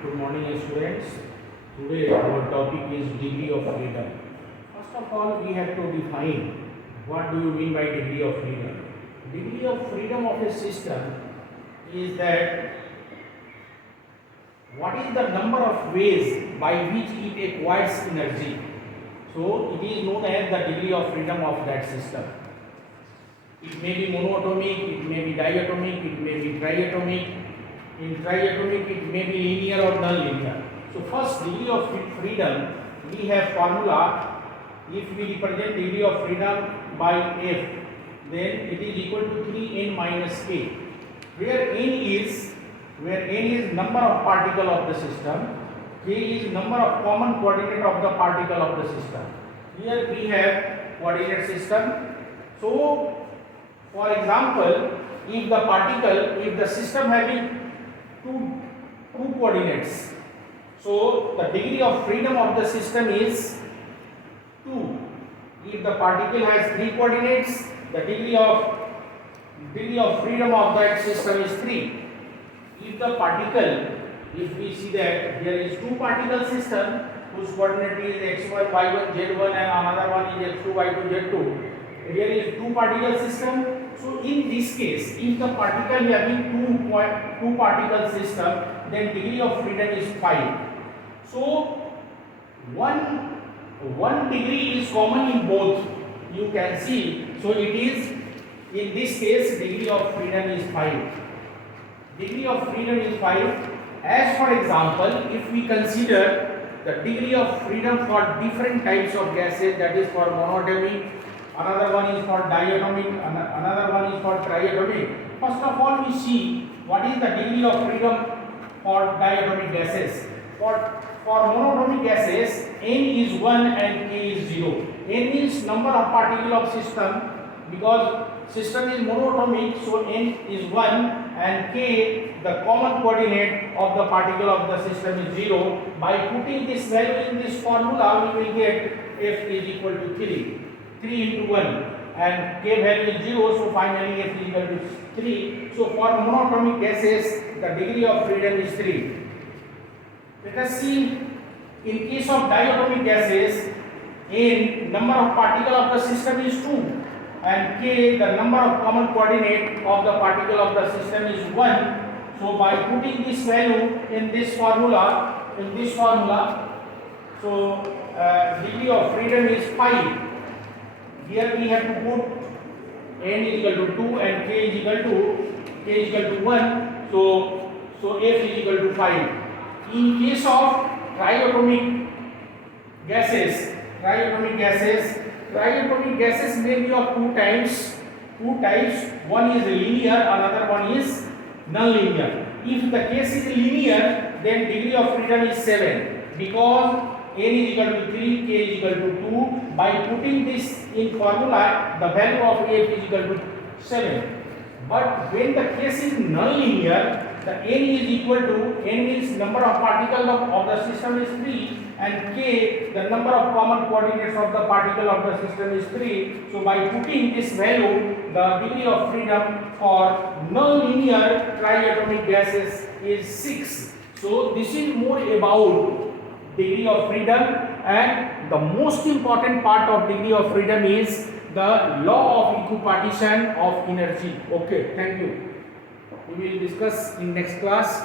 Good morning, students. Today our topic is degree of freedom. First of all, we have to define what do you mean by degree of freedom. Degree of freedom of a system is that what is the number of ways by which it acquires energy. So it is known as the degree of freedom of that system. It may be monoatomic, it may be diatomic, it may be triatomic. In triatomic, it may be linear or non-linear. So first, degree of freedom, we have formula. If we represent degree of freedom by F, then it is equal to 3n minus k, where n is number of particle of the system, k is number of common coordinate of the particle of the system. Here we have coordinate system. So for example, if the system having two coordinates, so the degree of freedom of the system is 2. If the particle has 3 coordinates, the degree of freedom of that system is 3. If the particle, if we see that there is 2 particle system whose coordinate is x1, y1, z1 and another one is x2, y2, z2. Here is 2 particle system. So in this case, if the particle having two particle system, then degree of freedom is 5. So one degree is common in both. You can see. So it is, in this case, degree of freedom is 5. Degree of freedom is 5. As for example, if we consider the degree of freedom for different types of gases, that is for monatomic, another one is for diatomic, another one is for triatomic. First of all, we see what is the degree of freedom for diatomic gases. For monatomic gases, n is 1 and k is 0. N means number of particle of system, because system is monatomic, so n is 1 and k, the common coordinate of the particle of the system is 0. By putting this value in this formula, we will get F is equal to 3. 3 into 1 and k value is 0, so finally F is equal to 3. So for monatomic gases, the degree of freedom is 3. Let us see, in case of diatomic gases, n number of particle of the system is 2 and k, the number of common coordinate of the particle of the system is 1. So by putting this value in this formula, so degree of freedom is 5. Here we have to put n is equal to 2 and k is equal to 1. So F is equal to 5. In case of triatomic gases may be of two types. One is linear, another one is non-linear. If the case is linear, then degree of freedom is 7, because n is equal to 3, k is equal to 2. By putting this in formula, the value of F is equal to 7. But when the case is non-linear, the n means number of particles of the system is 3 and k, the number of common coordinates of the particle of the system is 3. So by putting this value, the degree of freedom for non-linear triatomic gases is 6. So this is more about degree of freedom, and the most important part of degree of freedom is the law of equipartition of energy. Okay, thank you. We will discuss in next class.